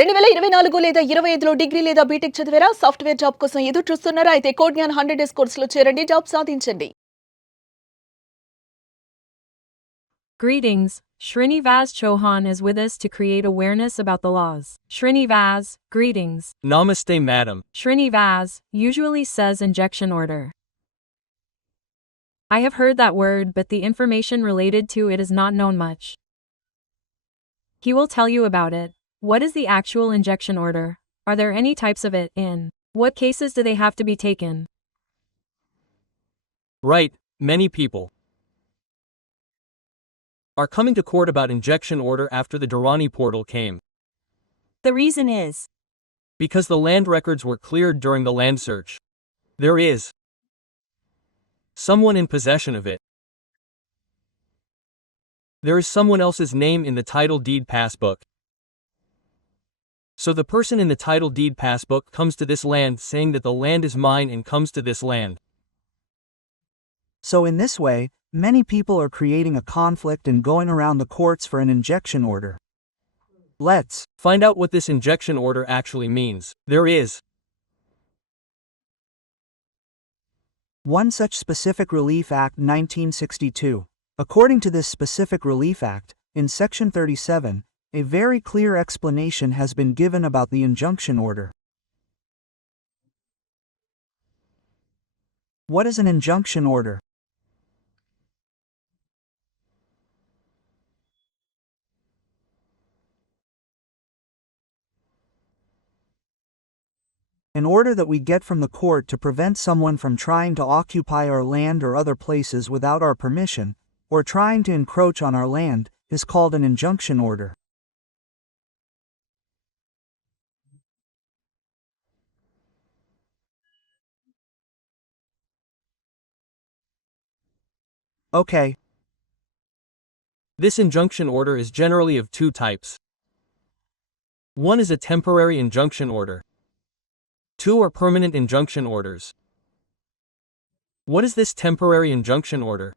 2024 లేదా 25లో డిగ్రీ లేదా బీటెక్ చదివారా? సాఫ్ట్‌వేర్ జాబ్ కోసం ఎదురు చూస్తున్నారా? అయితే కోడ్ జ్ఞాన్ 100 డేస్ కోర్సులో చేరండి. జాబ్ సాధించండి. Greetings, Srinivas Chauhan is with us to create awareness about the laws. Srinivas, greetings. Namaste, madam. Srinivas usually says injection order. I have heard that word, but the information related to it is not known much. He will tell you about it. What is the actual injection order? Are there any types of it? In what cases do they have to be taken? Right, many people are coming to court about injection order after the Durrani portal came. The reason is Because the land records were cleared during the land search. There is someone in possession of it. There is someone else's name in the title deed passbook. So the person in the title deed passbook comes to this land saying that the land is mine and comes to this land. So in this way, many people are creating a conflict and going around the courts for an injection order. Let's find out what this injection order actually means. There is one such Specific Relief Act 1962. According to this Specific Relief Act, in Section 37, a very clear explanation has been given about the injunction order. What is an injunction order? An order that we get from the court to prevent someone from trying to occupy our land or other places without our permission, or trying to encroach on our land, is called an injunction order. Okay, this injunction order is generally of two types. One is a temporary injunction order. Two are permanent injunction orders. What is this temporary injunction order?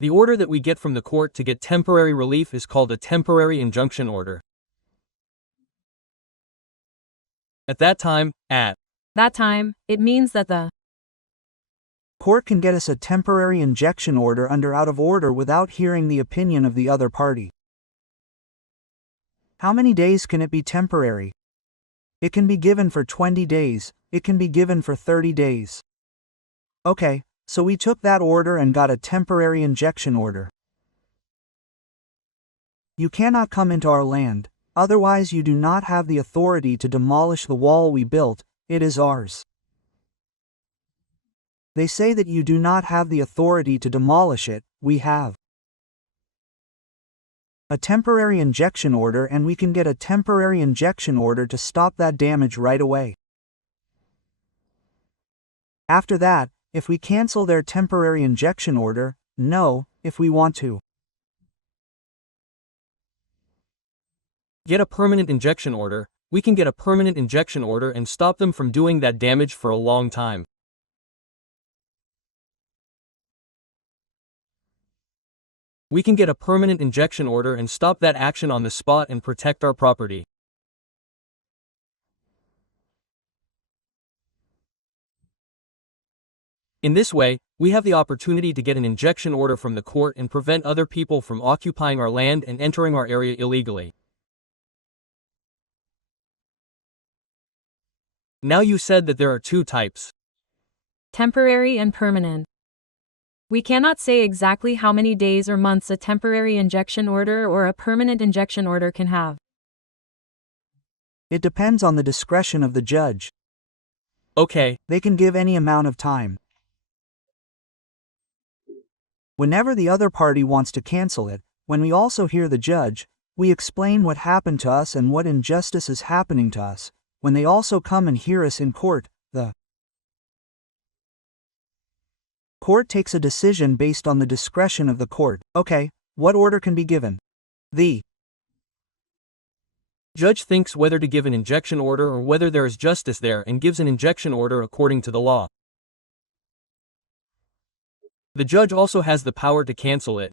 The order that we get from the court to get temporary relief is called a temporary injunction order. At that time, it means that the court can get us a temporary injection order under out of order without hearing the opinion of the other party. How many days can it be temporary? It can be given for 20 days, it can be given for 30 days. Okay, so we took that order and got a temporary injection order. You cannot come into our land, otherwise you do not have the authority to demolish the wall we built, it is ours. They say that you do not have the authority to demolish it, we have a temporary injection order and we can get a temporary injection order to stop that damage right away. After that, if we cancel their temporary injection order, no, if we want to get a permanent injection order, we can get a permanent injection order and stop them from doing that damage for a long time. We can get a permanent injection order and stop that action on the spot and protect our property. In this way, we have the opportunity to get an injection order from the court and prevent other people from occupying our land and entering our area illegally. Now you said that there are two types. temporary and permanent. We cannot say exactly how many days or months a temporary injection order or a permanent injection order can have. It depends on the discretion of the judge. Okay, They can give any amount of time. Whenever the other party wants to cancel it, when we also hear the judge, we explain what happened to us and what injustice is happening to us. When they also come and hear us in court, the court takes a decision based on the discretion of the court. Okay, what order can be given? The judge thinks whether to give an injection order or whether there is justice there and gives an injection order according to the law. The judge also has the power to cancel it.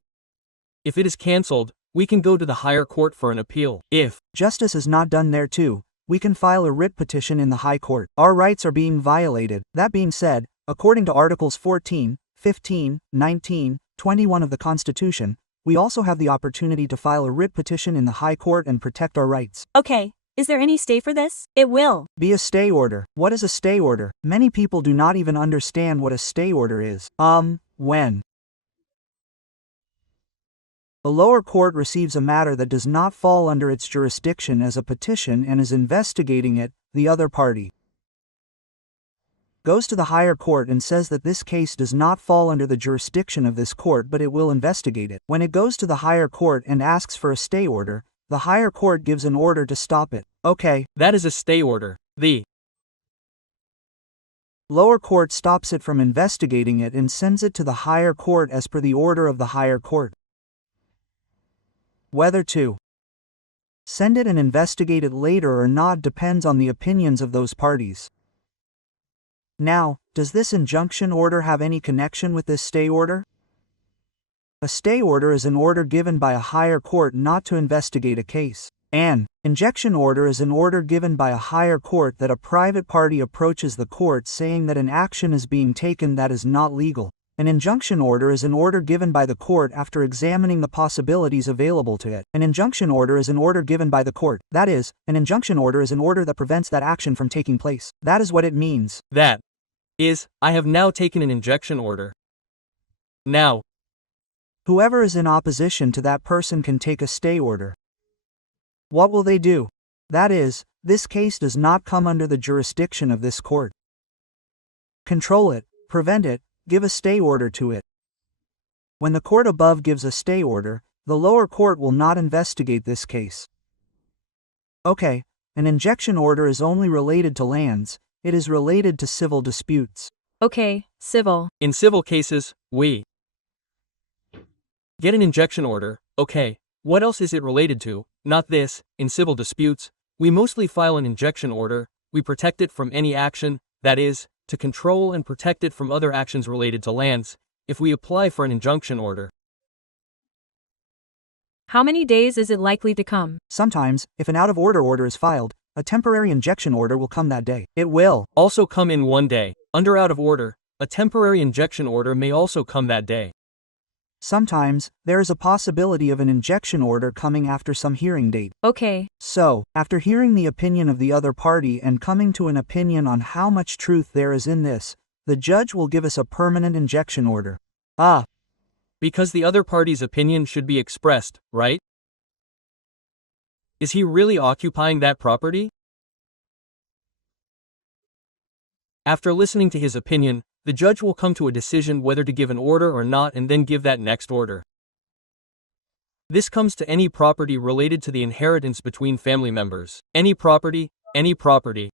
If it is cancelled, we can go to the higher court for an appeal. If justice is not done there too, we can file a writ petition in the High Court. Our rights are being violated. That being said, according to Articles 14, 15, 19, 21 of the Constitution, we also have the opportunity to file a writ petition in the High Court and protect our rights. Okay, is there any stay for this? It will be a stay order. What is a stay order? Many people do not even understand what a stay order is. When a lower court receives a matter that does not fall under its jurisdiction as a petition and is investigating it, the other party goes to the higher court and says that this case does not fall under the jurisdiction of this court, but it will investigate it. When it goes to the higher court and asks for a stay order, the higher court gives an order to stop it. Okay, that is a stay order. The lower court stops it from investigating it and sends it to the higher court as per the order of the higher court. Whether to send it and investigate it later or not depends on the opinions of those parties. Now, does this injunction order have any connection with this stay order? A stay order is an order given by a higher court not to investigate a case. An injunction order is an order given by a higher court that a private party approaches the court saying that an action is being taken that is not legal. An injunction order is an order given by the court after examining the possibilities available to it. An injunction order is an order given by the court. That is, an injunction order is an order that prevents that action from taking place. That is what it means. That is, I have now taken an injunction order. Now, whoever is in opposition to that person can take a stay order. What will they do? That is, this case does not come under the jurisdiction of this court. Control it, prevent it, give a stay order to it. When the court above gives a stay order, the lower court will not investigate this case. Okay, an injunction order is only related to lands, it is related to civil disputes. Okay, civil. In civil cases, we get an injunction order. Okay, what else is it related to? Not this. In civil disputes, we mostly file an injunction order, we protect it from any action, that is, to control and protect it from other actions related to lands, if we apply for an injunction order. How many days is it likely to come? Sometimes, if an out-of-order order is filed, a temporary injunction order will come that day. It will also come in one day. Under out of order, a temporary injunction order may also come that day. Sometimes, there is a possibility of an injunction order coming after some hearing date. Okay. So, after hearing the opinion of the other party and coming to an opinion on how much truth there is in this, the judge will give us a permanent injunction order. Because the other party's opinion should be expressed, right? Is he really occupying that property? After listening to his opinion, the judge will come to a decision whether to give an order or not and then give that next order. This comes to any property related to the inheritance between family members. Any property. Any property,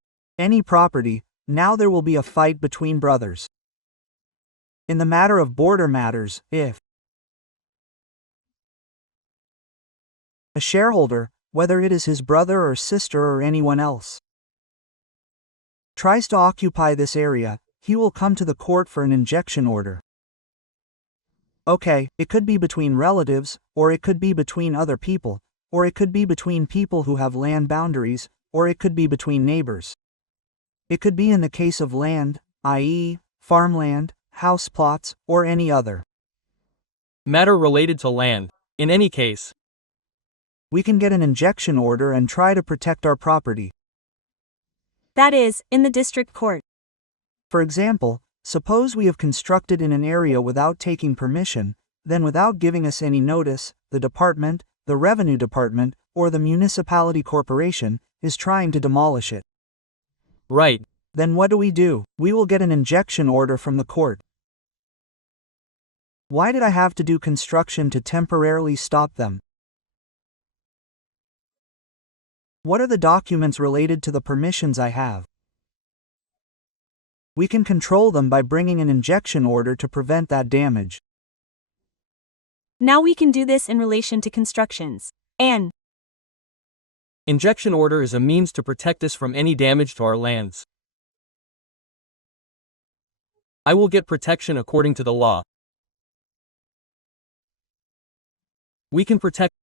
now there will be a fight between brothers. In the matter of border matters, if a shareholder, whether it is his brother or sister or anyone else, tries to occupy this area, he will come to the court for an injunction order. Okay, it could be between relatives, or it could be between other people, or it could be between people who have land boundaries, or it could be between neighbors. It could be in the case of land, i.e., farmland, house plots, or any other matter related to land. In any case, we can get an injunction order and try to protect our property. That is, in the district court. For example, suppose we have constructed in an area without taking permission, then without giving us any notice, the department, the revenue department, or the municipality corporation is trying to demolish it. Right. Then what do? We will get an injunction order from the court. Why did I have to do construction to temporarily stop them? What are the documents related to the permissions I have? We can control them by bringing an injunction order to prevent that damage. Now we can do this in relation to constructions. An injunction order is a means to protect us from any damage to our lands. I will get protection according to the law. We can protect